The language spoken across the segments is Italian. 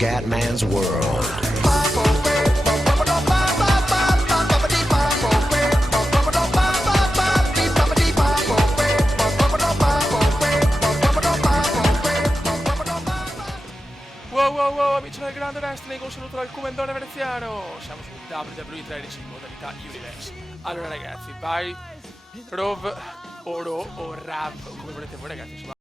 Scatman's World. Wow, amici del Grande Wrestling, un saluto dal Comendone veneziano. Siamo su WWE 13 in modalità Universe. Allora ragazzi, vai Rov o Ro o Rav, come volete voi ragazzi, insomma.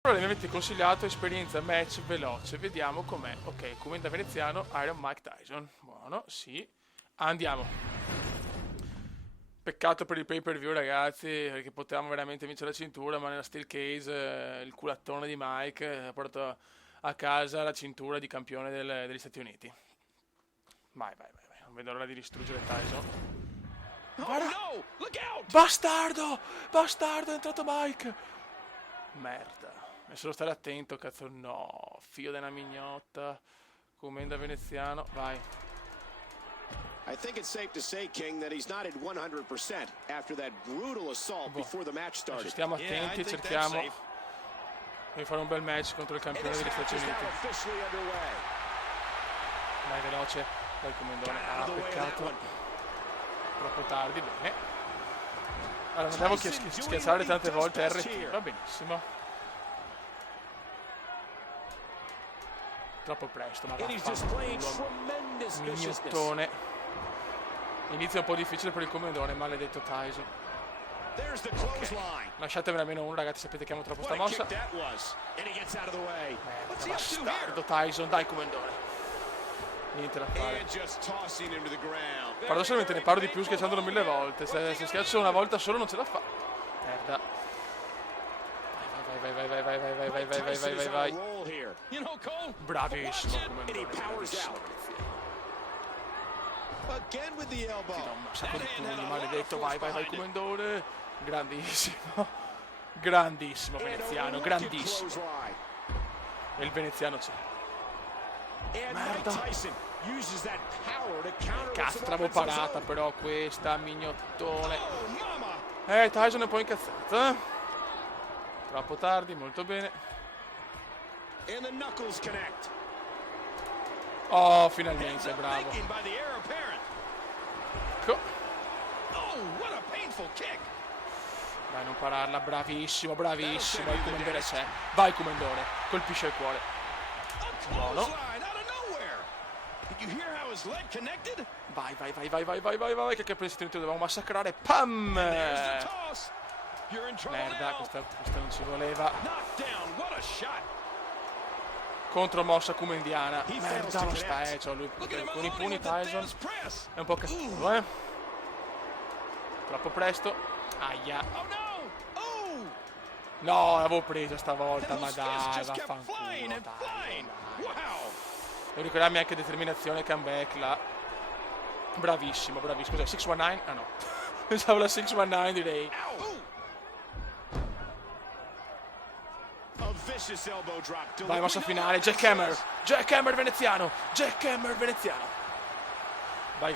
Allora mi avete consigliato esperienza match veloce, vediamo com'è. Ok, commenta veneziano, Iron Mike Tyson. Buono, sì. Andiamo. Peccato per il pay per view ragazzi, perché potevamo veramente vincere la cintura, ma nella steel case il culattone di Mike ha portato a casa la cintura di campione degli Stati Uniti. Vai, non vedo l'ora di distruggere Tyson. Oh, no! Look out! Bastardo, è entrato Mike. Merda. E solo stare attento, cazzo, no. Figlio della mignotta. Commenda veneziano, vai. I think it's safe to say, King, that he's not at 100% after that brutal assault before the match started. Ci stiamo attenti, cerchiamo di fare un bel match contro il campione degli Stati Uniti. Vai veloce, vai Comendone. Ah, peccato. Troppo tardi, bene. Allora, non devo schiacciare tante volte RT, va benissimo. Troppo presto, ma vaffanculo. Mignottone. Inizio un po' difficile per il Comendone, maledetto Tyson. Okay. Lasciatemene almeno uno, ragazzi, sapete che amo troppo sta mossa. Bastardo Tyson, dai Comendone. Niente da fare. Paradossalmente ne parlo di più schiacciandolo 1000 volte. Se schiaccio una volta solo non ce la fa. Merda. Vai. Bravissimo Comendone. Ti do un sacco di pugni, maledetto. Vai Comendone. Grandissimo veneziano, grandissimo. E il veneziano c'è. Merda. Cazzo, l'avevo parata però questa, mignottone. Tyson è un po' incazzato, eh? Troppo tardi, molto bene. Oh, finalmente, bravo. Dai, non pararla, bravissimo. Il Comendone c'è. Vai Comendone, colpisce il cuore. Buono. Vai, che pensi che dobbiamo massacrare? Pam! Merda, questa non ci voleva. Contromossa comendiana. Merda, lo sta, cioè lui con i pugni Tyson è un po' cattivo, eh. Troppo presto. Aia. No, l'avevo presa stavolta, ma dai, vaffanculo, dai. Devo ricordarmi anche determinazione, comeback là. Bravissimo. Cos'è, 619? Ah no. Pensavo la 619 direi. Vai, mossa finale, Jackhammer veneziano. Vai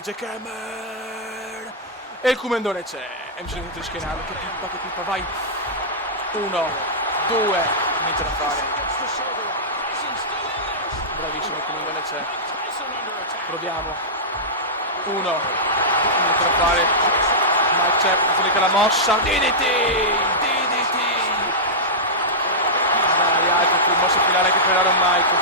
Jackhammer. E il Comendone c'è. E bisogna schierarlo, che pippa, vai. 1, 2, niente da fare. Bravissimo, il Comendone c'è. Proviamo. 1, niente da fare. Mike c'è, finita la mossa. DDT. Dai, altro, mossa finale anche per Iron Mike.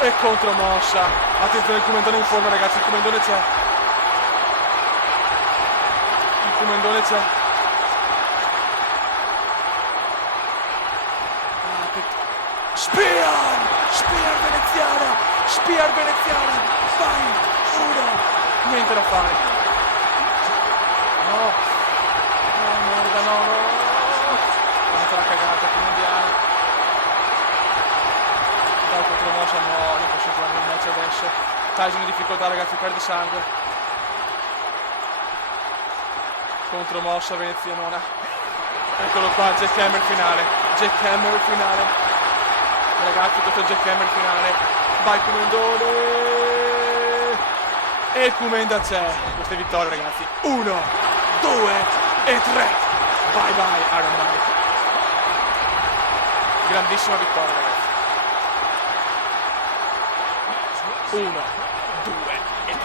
E contromossa. Attenzione, il Comendone in forma, ragazzi, il Comendone c'è. Spear veneziana, vai, 1, niente da fare. no. No, merda, no. Quanta la cagata più mondiale. Dai, contro Mossa, no, non posso entrare nel match adesso. Tyson in difficoltà, ragazzi, perde sangue. Contro Mossa, venezianona. Eccolo qua, Jack Hammer finale. Jack Hammer finale. Ragazzi, questo è Jack Hammer finale. Vai Comendone. E il Comenda c'è. Queste vittorie, ragazzi. 1, 2 e 3. Bye bye Iron Mike. Grandissima vittoria, ragazzi. 1, 2 e 3.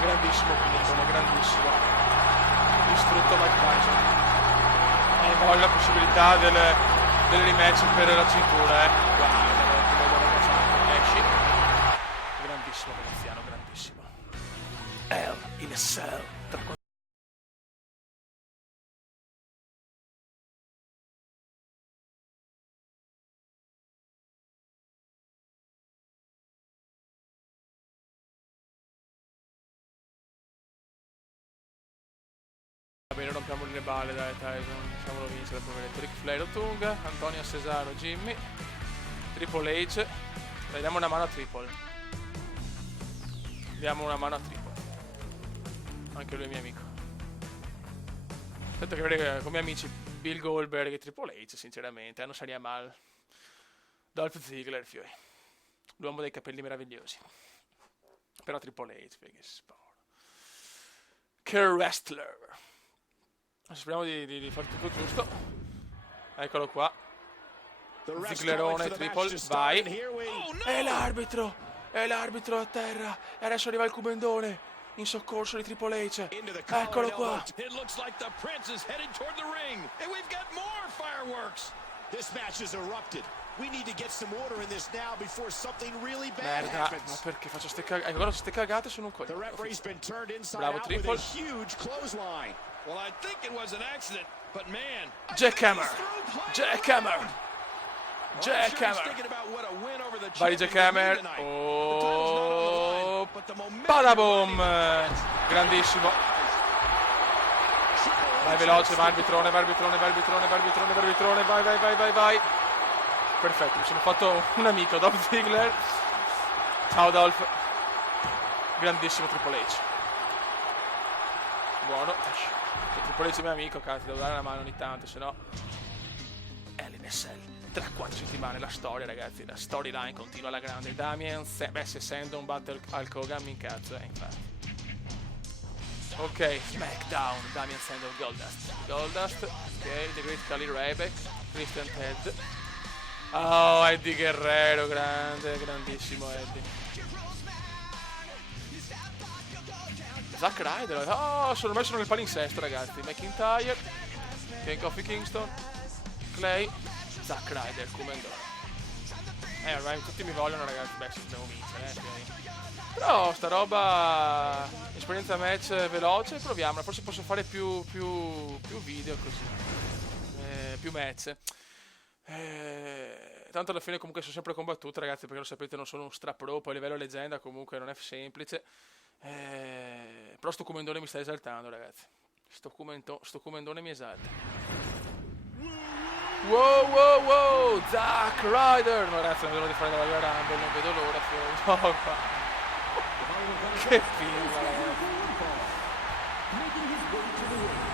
Grandissimo Comendone, grandissimo. Distrutto Mike Tyson. E poi la possibilità del rematch per la cintura, Guarda, esci. Grandissimo veneziano, grandissimo. Hell in a Cell. Va bene, rompiamo le balle, dai Tyson, facciamolo vincere il poveretto. Ric Flair, Otunga, Antonio Cesaro, Jimmy, Triple H. Dai, diamo una mano a Triple. Diamo una mano a Triple. Anche lui è mio amico. Sento che vedere come amici Bill Goldberg e Triple H, sinceramente, non sarebbe male. Dolph Ziggler, fiori. L'uomo dei capelli meravigliosi. Però Triple H, perché sporo. Che wrestler. Speriamo di fare tutto giusto. Eccolo qua. Zigglerone, Triple, vai. E l'arbitro a terra. E adesso arriva il Comendone in soccorso di Triple H. Eccolo qua. Merda, ma perché faccio ste cagate? Ecco, guarda, ste cagate sono un coglione. Bravo Triple. Well, I think it was an accident, but man. Jack Hammer. Jack Hammer. Jack Hammer. Vai Jack Hammer. Oh. Badaboom. Grandissimo. Vai veloce, vai arbitrone, vai. Perfetto, mi sono fatto un amico, Dolph Ziggler. Ciao Dolph. Grandissimo Triple H. Buono. Triple H è mio amico, cazzo, devo dare una mano ogni tanto, se no. LNSL. Tra 4 settimane la storia, ragazzi, la storyline continua alla grande. Damien, se essendo un battle al Hogan, mi incazzo, infatti. Ok, SmackDown, Damien Sandow, Goldust, ok, The Great Khali Ryback, Christian Ted. Oh, Eddie Guerrero, grandissimo Eddie. Zack Ryder, oh, sono messo nel palinsesto, ragazzi. McIntyre, Kofi Kingston, Clay, Zack Ryder, Comendone. Ormai tutti mi vogliono, ragazzi. Beh, sì, dobbiamo vincere, Però sta roba, esperienza match veloce, proviamola. Forse posso fare più video così, più match. Tanto alla fine comunque sono sempre combattuto, ragazzi, perché lo sapete, non sono un strapro, poi a livello leggenda comunque non è semplice. Però sto Comendone mi sta esaltando, ragazzi. Sto Comendone mi esalta. Wow, Zack Ryder. No, ragazzi, non vedo di fare la Royal Rumble, non vedo l'ora. No, qua. Che film, ragazzi.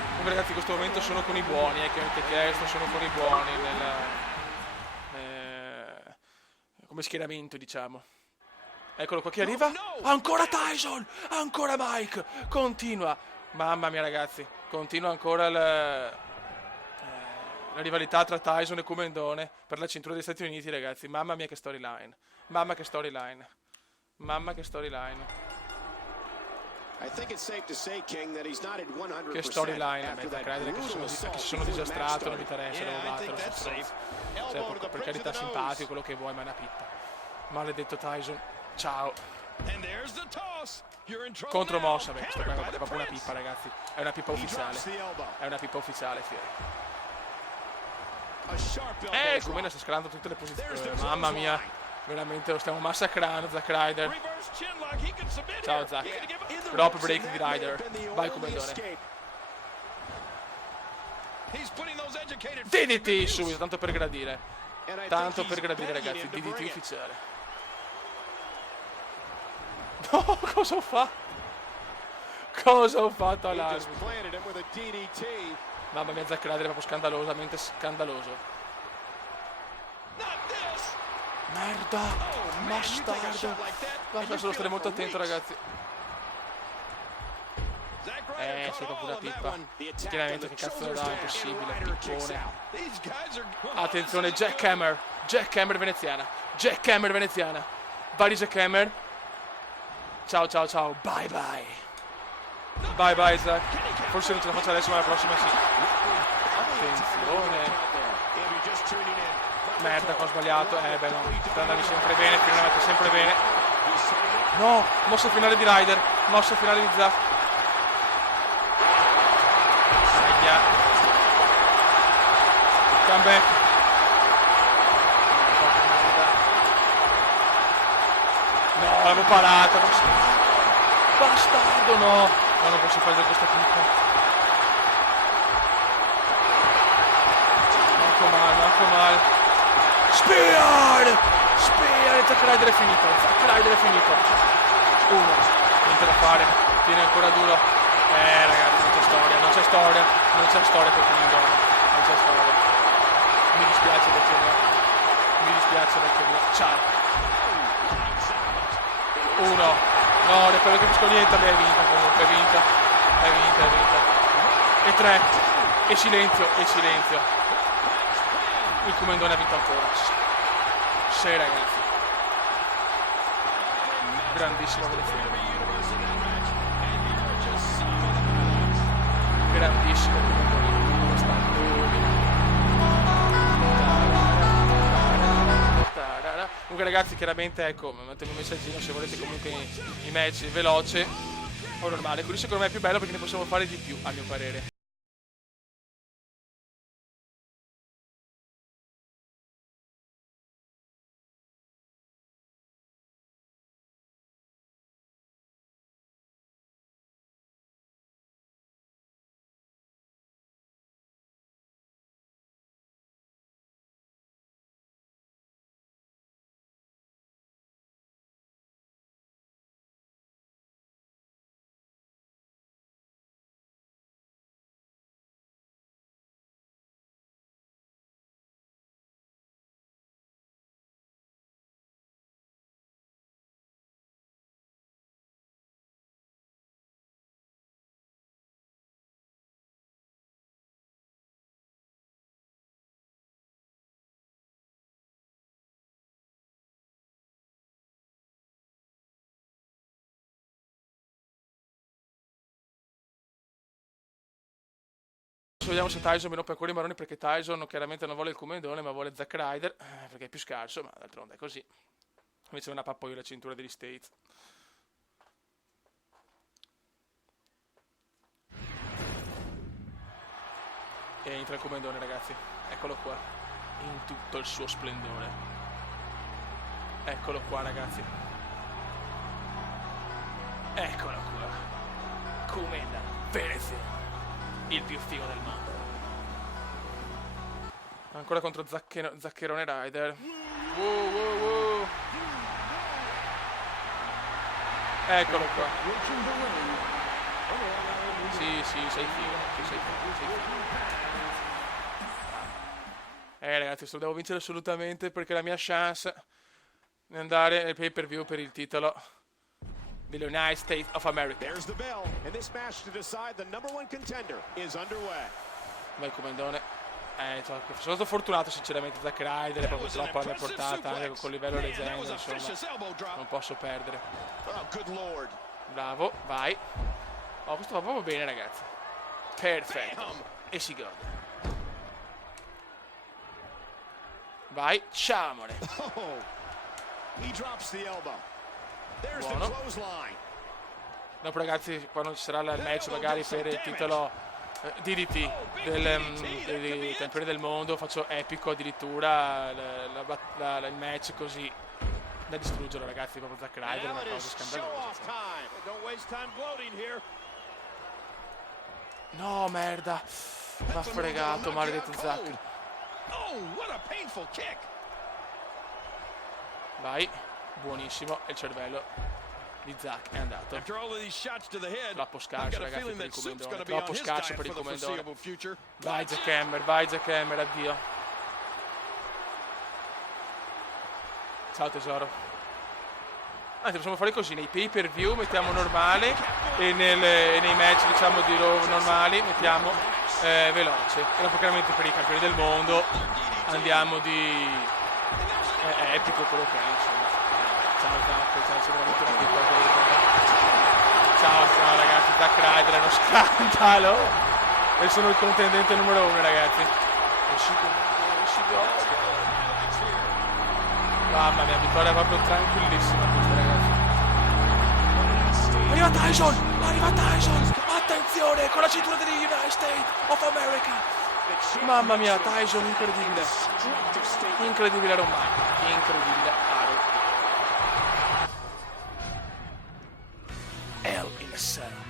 Comunque, ragazzi, in questo momento sono con i buoni, che avete chiesto, sono con i buoni come schieramento, diciamo. Eccolo qua, chi arriva? Ancora Tyson! Ancora Mike! Continua! Mamma mia, ragazzi, continua ancora la rivalità tra Tyson e Comendone per la cintura degli Stati Uniti, ragazzi. Mamma mia che storyline. Che storyline. Che storyline. Beh, credere che si sono disastrato, non mi interessa, devo battere. Cioè, per carità, simpatico, quello che vuoi, ma è una pippa. Maledetto Tyson. Ciao. Contro Mossa, beh, questa qua è proprio una pippa, ragazzi. È una pippa ufficiale. Fieri. Comenda sta scalando tutte le posizioni. Mamma mia. Veramente lo stiamo massacrando, Zack Ryder. Reverse chin lock. He can submit Ciao here. Zack. Can he give up? Drop break di Ryder. Vai comandone. He's putting those educated DDT subito, tanto per gradire. Tanto per gradire, ragazzi. DDT ufficiale. No, cosa ho fatto? Cosa ho fatto all'arbitro? Mamma mia, Zack Ryder è proprio scandalosamente scandaloso. Not this. Merda, bastardo. Guarda, solo stare molto attento, ragazzi. Zack Ryder Sei caught proprio all una of that pippa. one. Chiaramente, che cazzo da impossibile, pippone. These guys are Attenzione, Jackhammer. Jackhammer veneziana. Jackhammer veneziana. Vai Jackhammer. Ciao, ciao, ciao. Bye, bye. Bye, bye, Zack. Forse non ce la faccio adesso, ma la prossima sì. Attenzione. Merda, che ho sbagliato. Beh, no. Sta andando sempre bene, finalmente sempre bene. No, mossa finale di Ryder. Mossa finale di Zack. Aia. Comeback. No, l'avevo parata. Bastardo, no. No, non posso perdere questa picca. Manco male. Spear! Spear! Zack Ryder è finito. Zack Ryder è finito. Uno. Niente da fare. Tiene ancora duro. Ragazzi, non c'è storia. Non c'è storia. Non c'è storia per finire. Non c'è storia. Mi dispiace perché no. Mi dispiace perché no. Ciao. Uno. No, ne capisco niente, hai vinta comunque, hai vinta. Hai vinta, hai vinta. E 3. E silenzio, e silenzio. Il comandone ha vinto ancora. Sì, ragazzi. Grandissimo veneziano. Grandissimo Comunque ragazzi, chiaramente ecco, mettetemi un messaggino se volete comunque i match veloce o normale. Quello secondo me è più bello perché ne possiamo fare di più, a mio parere. Vediamo se Tyson mi rompe ancora i maroni, perché Tyson chiaramente non vuole il comandone ma vuole Zack Ryder, perché è più scarso, ma d'altronde è così. Invece non appappo io la cintura degli States. E entra il comandone, ragazzi. Eccolo qua, in tutto il suo splendore. Eccolo qua, ragazzi. Eccolo qua. Comanda Venezia, il più figo del mondo. Ancora contro Zaccherone Ryder. Wow. Eccolo qua. Sì, sei figo. Ragazzi, questo lo devo vincere assolutamente, perché la mia chance di andare nel pay per view per il titolo degli United States of America. There's the bell, and this match to decide the number one contender is underway. Vai comandone. Sono stato fortunato sinceramente. Zack Ryder è proprio troppo alla mia portata, anche con livello leggenda, insomma. Non posso perdere. Oh, good lord. Bravo, vai. Oh, questo va proprio bene, ragazzi. Perfetto. E si gode. Vai, ciao amore. Oh, he drops the elbow. There's the Buono. clothesline. Dopo ragazzi, quando ci sarà il match magari per il titolo DDT dei campioni del mondo, faccio epico addirittura il match così da distruggere, ragazzi, proprio Zack Ryder è una cosa scandalosa. No, merda. M'ha fregato, maledetto Zack. Vai, buonissimo, e il cervello di Zack è andato. Troppo scarso, ragazzi, per il comandone. Troppo scarso per il comandone. Vai Jack Hammer, addio. Ciao tesoro. Anzi, possiamo fare così, nei pay per view mettiamo normale e nei match, diciamo, di Raw normali mettiamo veloce. E dopo chiaramente per i campioni del mondo andiamo di epico, quello che è, insomma. Ciao Zack, sei veramente una pippa. Ciao ragazzi, Zack Ryder è uno scandalo e sono il contendente numero 1, ragazzi. Mamma mia, vittoria proprio tranquillissima questa, ragazzi. Arriva Tyson, attenzione, con la cintura degli United States of America. Mamma mia, Tyson, incredibile Iron Man, incredibile Aro. Hell in a Cell.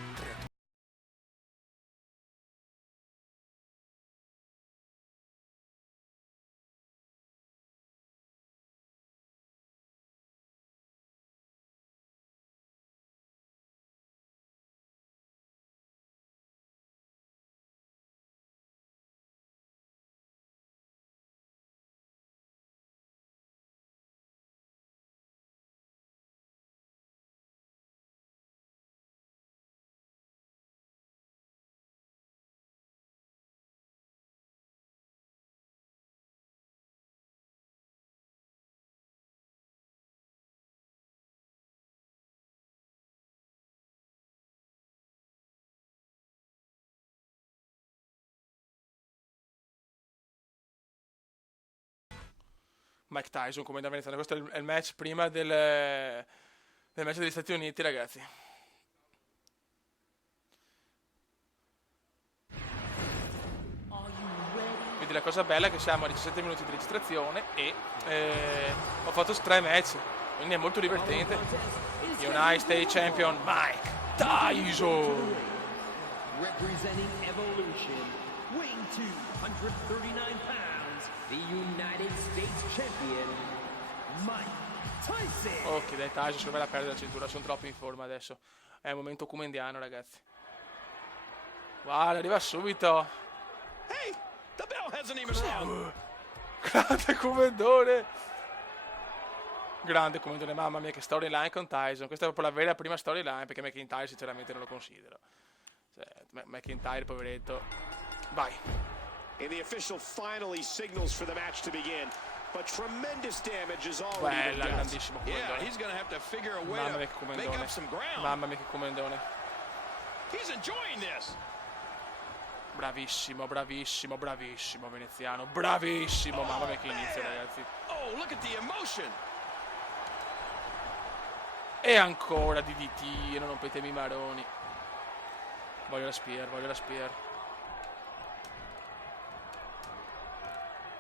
Mike Tyson come da veneziano. Questo è il match prima del match degli Stati Uniti, ragazzi. Quindi la cosa bella è che siamo a 17 minuti di registrazione e ho fatto 3 match, quindi è molto divertente. United States Champion Mike Tyson. Representing Evolution, weighing 239 pounds, the United States Champion, Mike Tyson. Ok, dai, Tyson, secondo me la perde la cintura, sono troppo in forma adesso. È il momento cumendiano, ragazzi. Guarda, arriva subito. Hey, the bell hasn't even rung. Grande comendone. Grande comendone, mamma mia, che storyline con Tyson. Questa è proprio la vera prima storyline, perché McIntyre sinceramente non lo considero. McIntyre, poveretto. Vai. And the official finally signals for the match to begin. But tremendous damage is already been Bella, done. grandissimo Yeah, comendone. he's going to have to figure a way Mamma mia che to make comendone. up some ground. Mamma mia che comendone. He's enjoying this. Bravissimo, bravissimo, bravissimo veneziano. Bravissimo, mamma mia che inizio, ragazzi. Oh, look at the emotion. E ancora DDT, non rompetemi i maroni. Voglio la spear, voglio la spear.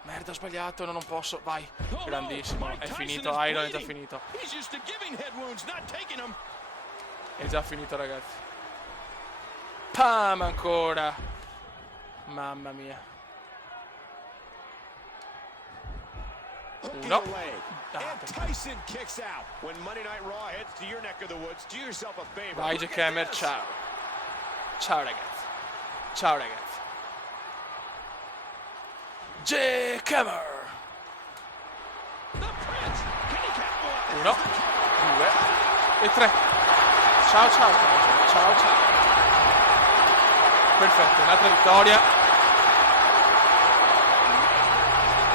Merda, ho sbagliato, non posso. Vai, grandissimo. È finito, Iron è già finito. He's used to giving head wounds, not taking them. È già finito, ragazzi. Pam, ancora. Mamma mia. Hook No. in the leg. And Tyson kicks out. When Monday Night Raw heads to your neck of the woods, do yourself a favor. Vai, Look Jack at Hammer, this. ciao. Ciao, ragazzi. Ciao, ragazzi. Jack Hammer. The Prince. Can he cap one? 1, 2 e 3. Ciao, ciao, Tyson. Ciao, ciao. Perfetto, un'altra vittoria.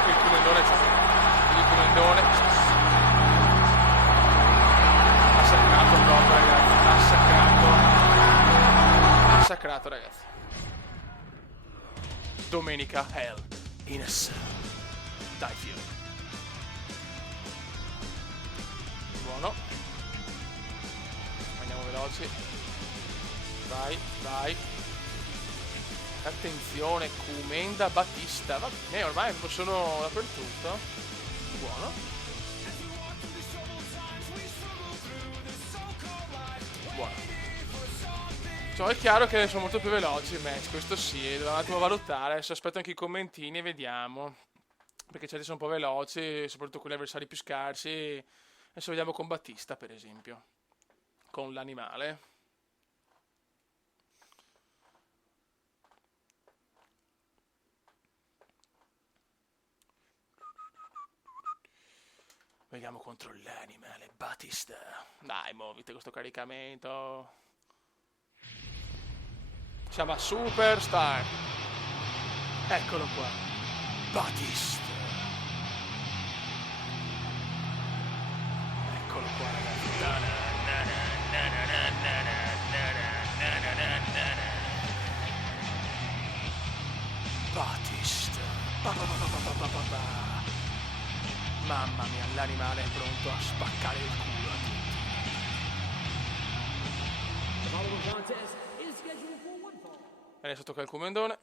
Il comendone c'è. Il comendone. Massacrato proprio, ragazzi. Massacrato. Massacrato, ragazzi. Domenica Hell in a Cell. Dai, figlio. Buono. Andiamo veloci. Vai, vai. Attenzione, Kumenda Battista. Vabbè, ormai sono dappertutto. Buono. Buono. Cioè, è chiaro che sono molto più veloci i match, questo sì, devo un attimo valutare. Adesso aspetto anche i commentini e vediamo. Perché certi sono un po' veloci, soprattutto con gli avversari più scarsi. Adesso vediamo con Battista, per esempio. Con l'animale. Vediamo contro l'animale Battista. Dai, muovite questo caricamento. Siamo a Superstar. Eccolo qua. Battista. Eccolo qua, ragazzi. Battista. Mamma mia, l'animale è pronto a spaccare il culo a tutti. The following contest is scheduled for one fall. Adesso tocca il comandone.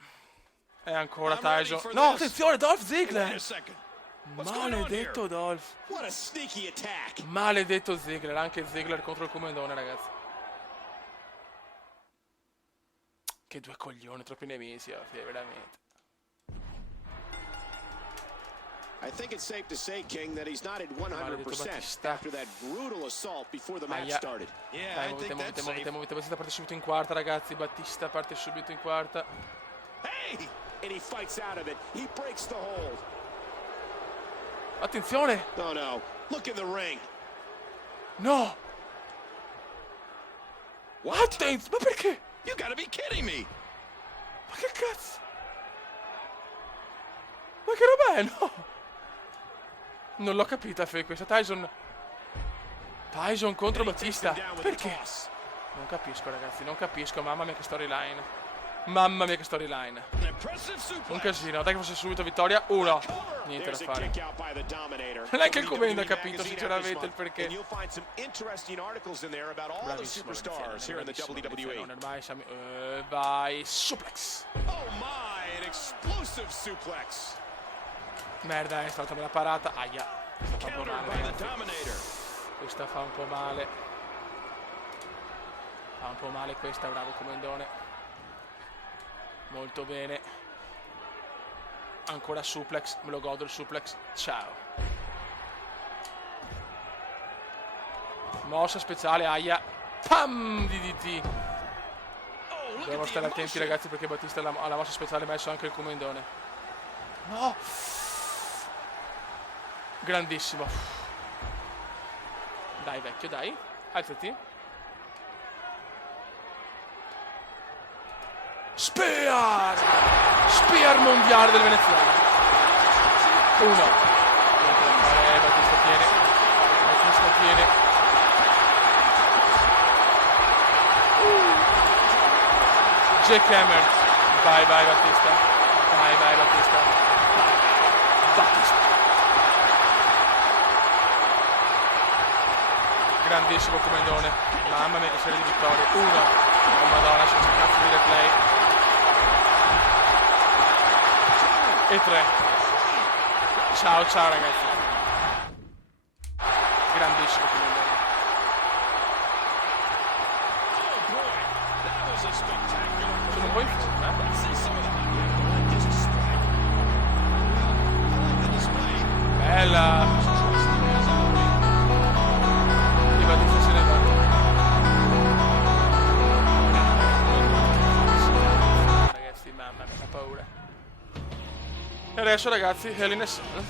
E ancora I'm ready Tyson. for No, this. attenzione, Dolph Wait a Ziggler. second. What's going on here? Maledetto Dolph. What a sneaky attack. Maledetto Ziggler. Anche Ziggler contro il comandone, ragazzi. Che due coglioni, troppi nemici, veramente. I think it's safe to say, King, that he's not at Maledetto 100% Battista. after that brutal assault before the match Aia. started. Yeah, Dai, I think that's safe. muovete. Battista parte subito in quarta, ragazzi. Battista parte subito in quarta. Hey! And he fights out of it. He breaks the hold. Attenzione! Oh, no. Look in the ring. No! What? Ma perché? You gotta be kidding me. Ma che cazzo? Ma che roba è? No! Non l'ho capita, questa Tyson contro And he takes him Battista. down with a Perché? toss. Non capisco, ragazzi, non capisco. Mamma mia che storyline. Mamma mia che storyline. An impressive Un suplex. casino, dai che fosse subito vittoria. Uno. Niente da There's a fare. kick out by the Dominator. Neanche il comando ha WWE capito Magazine sinceramente out il this month, perché. and you'll find some interesting articles in there about all the Bravissimo, superstars here in the WWE. Ormai siamo... vai, suplex. Oh my, an explosive suplex. Merda, è stata una parata. Aia. Questa fa un po' Countered male, by the ragazzi. Dominator. Questa fa un po' male. Fa un po' male questa, bravo comandone. Molto bene. Ancora suplex, me lo godo il suplex. Ciao. Mossa speciale, aia. Pam! DDT. Oh, look Dobbiamo at the stare attenti, emotion. ragazzi, perché Battista alla mossa speciale ha messo anche il comandone. No! Grandissimo. Dai, vecchio, dai. Alzati. Spear! Spear mondiale del venezuelano. Uno. Niente da fare, Battista tiene. Battista tiene. Jackhammer. Vai, vai, Battista. Vai, vai, Battista. Vai. Battista. Grandissimo comandone. Mamma mia che serie di vittorie. Uno. Oh madonna, c'è un cazzo di replay. E tre. Ciao, ciao ragazzi. Grandissimo comandone. Oh boy, that was a spectacular. Sono un po' in forma, eh? Let's see some of that. Yeah, I like this display. I like the display. Bella. E Battista se ne va. Ragazzi, mamma mia, che paura. E adesso ragazzi, Hell in a Cell.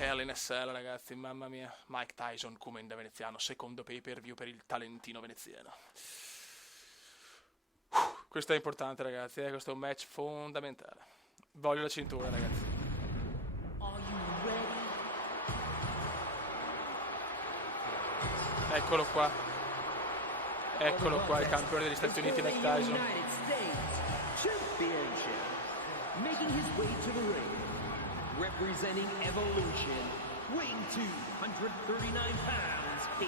Hell in a Cell, ragazzi, mamma mia. Mike Tyson, Kumenda veneziano, secondo pay per view per il talentino veneziano. Questo è importante, ragazzi, questo è un match fondamentale. Voglio la cintura, ragazzi. Are you ready? Eccolo qua. Eccolo qua, il campione degli Stati Uniti, Mike Tyson. United States Championship. Making his way to the ring. Representing Evolution. Weighing 239 pounds. He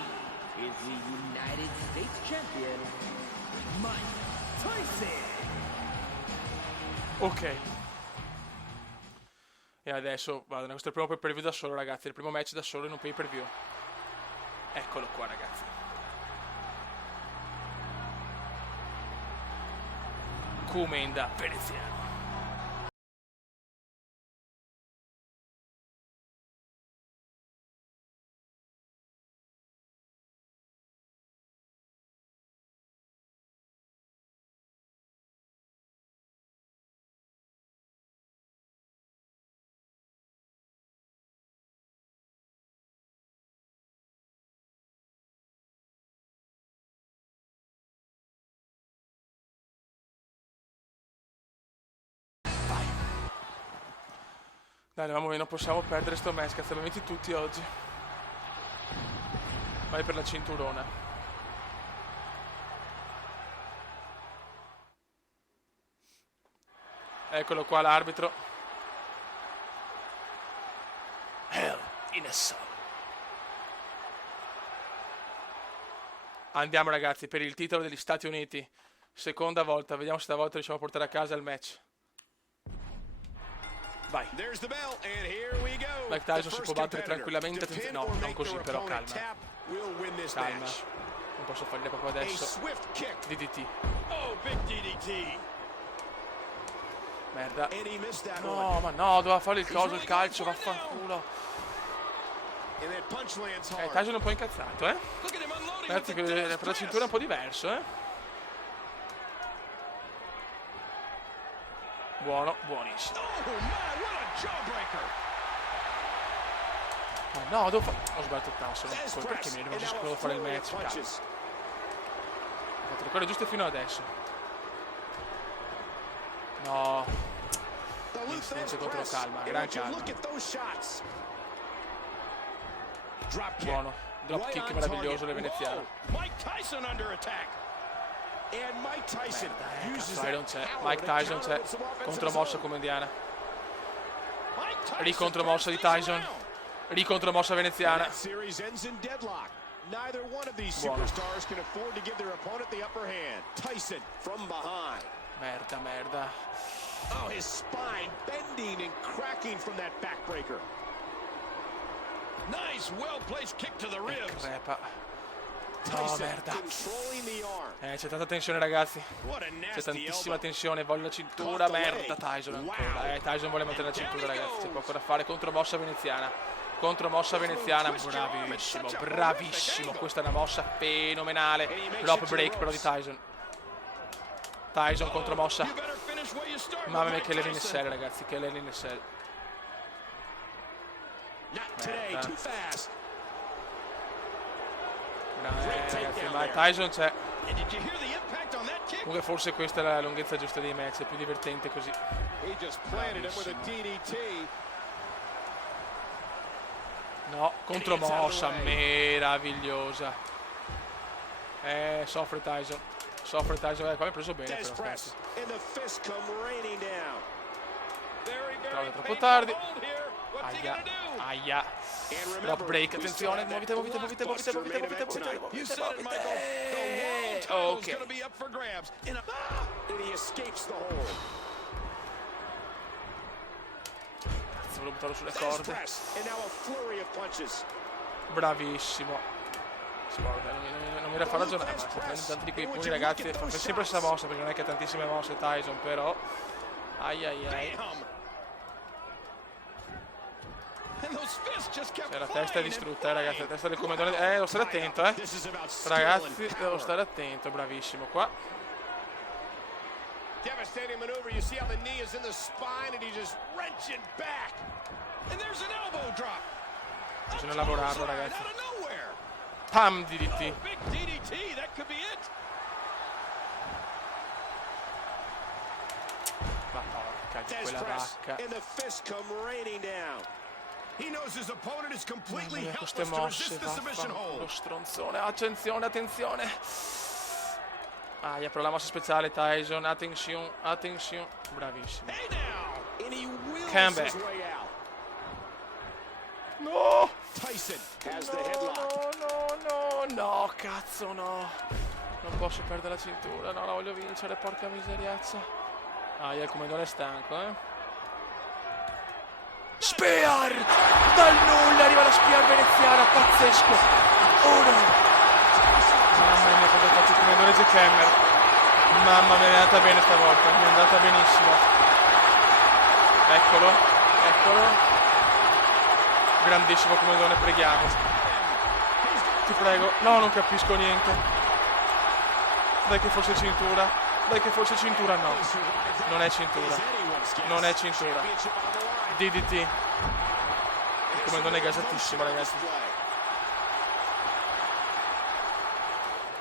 is the United States Champion. Mike Tyson. Ok. E adesso, guarda, questo è il primo pay per view da solo, ragazzi. Il primo match da solo in un pay per view. Eccolo qua, ragazzi. Kumenda veneziano. Dai, non possiamo perdere sto match, cazzo, abbiamo vinti tutti oggi. Vai per la cinturona. Eccolo qua l'arbitro. Hell in a Cell. Andiamo, ragazzi, per il titolo degli Stati Uniti. Seconda volta, vediamo se stavolta riusciamo a portare a casa il match. Vai. Mike Tyson si può battere tranquillamente. No, non così, però calma. Calma. Non posso fargli proprio adesso. DDT. Merda. No, ma no, doveva fare il coso, il calcio, vaffanculo. Tyson è un po' incazzato, Ragazzi, per la cintura è un po' diverso, Buono, buonissimo. Ma no, devo fare... Ho sbagliato il tasto. Perché mi devo fare il match? Calma. Ho fatto le cose giuste fino adesso. No. Inizio contro calma, gran calma. Buono. Drop kick meraviglioso del veneziano. Mike Tyson c'è. Contromossa come indiana. Ricontromossa di Tyson. Ricontromossa veneziana. Merda, merda. Oh, his spine bending and cracking from that backbreaker. Nice, well-placed kick to the ribs. Crepa. No, merda. C'è tanta tensione, ragazzi. C'è tantissima tensione. Voglio la cintura. Merda, Tyson ancora. Tyson vuole mettere la cintura, ragazzi. C'è poco da fare. Contromossa veneziana. Contromossa veneziana. Bravissimo, bravissimo. Questa è una mossa fenomenale. Drop break però di Tyson. Tyson contromossa. Mamma mia, che Hell in a Cell, ragazzi. Che Hell in a Cell. Ragazzi, ma Tyson c'è. Comunque forse questa è la lunghezza giusta dei match, è più divertente così. No, contromossa meravigliosa. Soffre Tyson. Soffre Tyson, qua mi ha preso bene però. Però è troppo tardi. Aia, aia. Drop break, attenzione, muovite. Ok. Cazzo, volevo buttarlo sulle corde. Bravissimo. Non mi era fa ragionare, ma prende tanti di quei pugni, ragazzi. Fa sempre questa mossa, perché non è che ha tantissime mosse Tyson, però. Ai. La testa è distrutta, ragazzi, la testa del commendatore. Devo stare attento, ragazzi, devo stare attento, bravissimo qua. Devastating maneuver. You see how the knee is in the spine and he's just wrenching back. And there's an elbow drop. Bisogna lavorarlo, ragazzi. Out of nowhere. Pam, DDT. Big DDT. That could be it. Ma porca di Des quella press, vacca. and the fists come raining down. He knows his opponent is completely Mamma mia, queste helpless to mosse, resist the submission lo hold. stronzone. Attenzione, attenzione. Però la mossa speciale, Tyson. Attenzione, attenzione. Bravissimo. Hey now. And he wheels Comeback. his way out. No! Tyson has the headlock. No, cazzo, no. Non posso perdere la cintura, no, la voglio vincere, porca miseriazza. Il comandone è stanco, Spear! Dal nulla arriva la Spear veneziana, pazzesco. Uno. Mamma mia, cosa ha fatto il comandone Jack Hammer. Mamma mia, mi è andata bene stavolta, mi è andata benissimo. Eccolo, eccolo. Grandissimo comandone, preghiamo. Ti prego. No, non capisco niente. Dai che fosse cintura. Dai che fosse cintura, no. Non è cintura. Non è cintura. DDT. Il comandone è gasatissimo, ragazzi.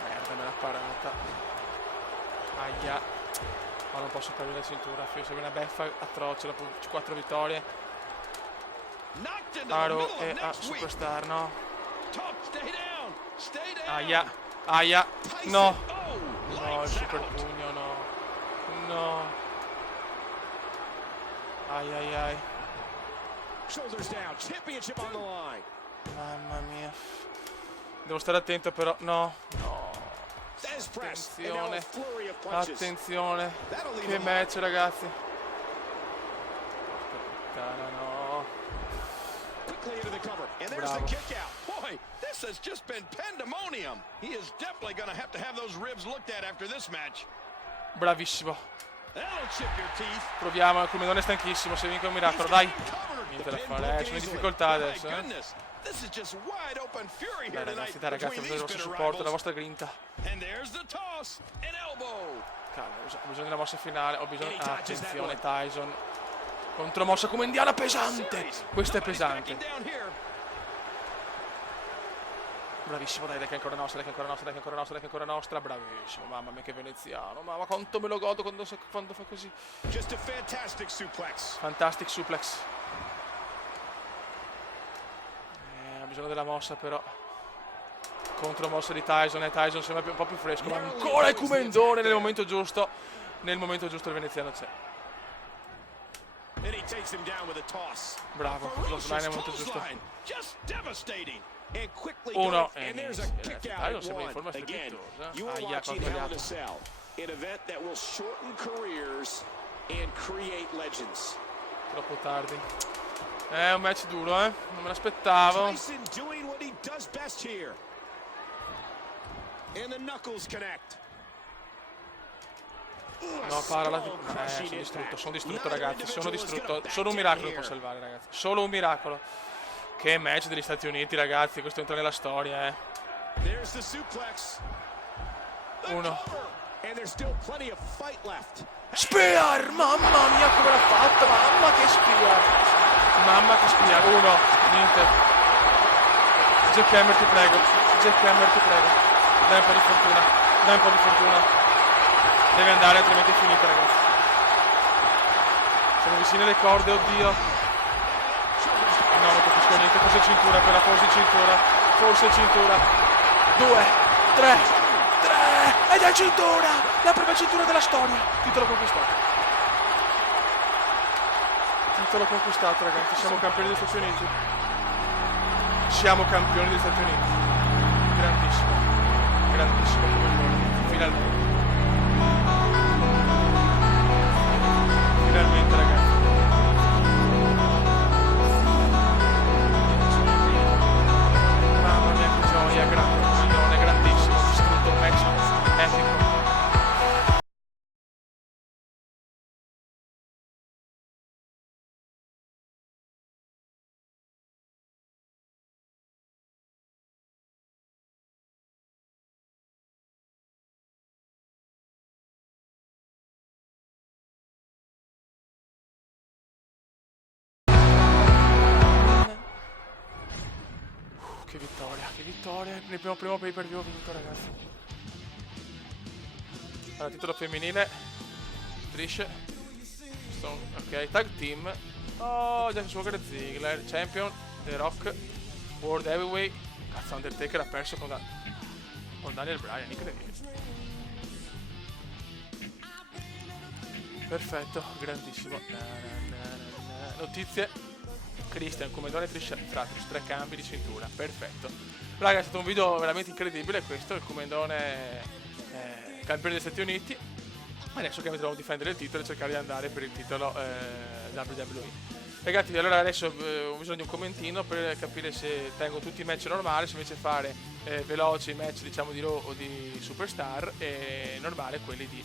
Merda, me l'ha parata. Aia. Ma non posso perdere la cintura. Serve una beffa atroce dopo 4 vittorie. Knocked into the Aro middle of e next week. Superstar, no. Top, stay down. Stay down. Aia. No. Oh, No, il super pugno, no. No. Ai. Shoulders down. Championship on the line. Mamma mia. Devo stare attento però. No. Des press. And now a Attenzione. flurry of punches. Attenzione. That'll leave Che him match, ragazzi. Puttana, no. quickly into the cover. And there's Bravo. the kick out. boy, this has just been pandemonium. He is definitely going to have those ribs looked at after this match. Bravissimo. That'll chip your teeth. Proviamo, il comandone è stanchissimo. Se vinco un miracolo, dai. Niente da fare, sono in difficoltà adesso, This is just wide open fury here Dai tonight ragazzi, between avete il these vostro bitter supporto, la rivals. vostra grinta. And there's the toss, an elbow. Cavolo, ho bisogno della mossa finale, ho bisogno... And he touches that attenzione one. Tyson. Contromossa come indiana pesante. Questa è Nobody's pesante. backing down here. Bravissimo, dai che è ancora nostra, dai che è ancora nostra. Bravissimo, mamma mia che veneziano. Mamma quanto me lo godo quando fa così. Just a fantastic suplex. Fantastic suplex. Ha bisogno della mossa però. Contromossa di Tyson e Tyson sembra un po' più fresco. Ma ancora il comendone nel momento giusto. Nel momento giusto il veneziano c'è. And he takes him down with a toss. Bravo, lo slime nel momento giusto. Clothesline, just devastating. And quickly Uno, going, and there's a inizia, kick ragazzi. out Tyson sembra in at forma one. Again, strepitosa. you are Aia, watching colpo Hell in a tagliato. Cell, an event that will shorten careers and create legends. Troppo tardi. È un match duro, Non me l'aspettavo. Tyson doing what he does best here. And the knuckles connect. No, para la... sono distrutto ragazzi, sono distrutto. Solo un miracolo può salvare ragazzi, solo un miracolo. Che match degli Stati Uniti ragazzi, questo entra nella storia There's the suplex. Uno. And there's still plenty of fight left. Spear, mamma mia come l'ha fatta, mamma che spear. Mamma che spear, uno, niente. Jack Hammer ti prego, Jack Hammer ti prego. Dai un po' di fortuna, dai un po' di fortuna. Deve andare altrimenti è finita ragazzi. Siamo vicini alle corde, oddio. No, non capisco niente, forse cintura quella, forse cintura. 2, 3, ed è cintura! La prima cintura della storia. Titolo conquistato. Titolo conquistato ragazzi, siamo campioni degli Stati Uniti. Siamo campioni degli Stati Uniti. Grandissimo, grandissimo come noi, finalmente. Finalmente ragazzi. Mamma mia che gioia, grande, grandissimo, distrutto un match epico. che vittoria, il primo pay per view vinto, ragazzi. Allora, titolo femminile, Trish, ok, tag team, oh, Jack Swagger e Ziggler, champion, The Rock, World Heavyweight, cazzo, Undertaker ha perso con Daniel Bryan, incredibile. Perfetto, grandissimo. Notizie, Christian come Donne Trish Stratus, 3 cambi di cintura, perfetto. Raga, è stato un video veramente incredibile questo, il Commendone campione degli Stati Uniti. Adesso che dobbiamo difendere il titolo e cercare di andare per il titolo WWE. Ragazzi, allora adesso ho bisogno di un commentino per capire se tengo tutti i match normali, se invece fare veloci match diciamo di Raw o di Superstar, e normale quelli di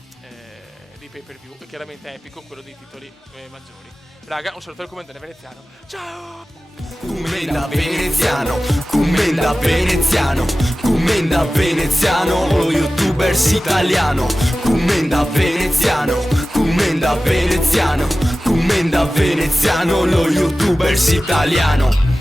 pay per view, e chiaramente epico quello dei titoli maggiori. Raga, un saluto al commentare veneziano, ciao! Commenda veneziano, commenda veneziano, commenda veneziano, lo youtubers italiano, commenda veneziano, commenda veneziano, commenda veneziano, lo youtubers italiano.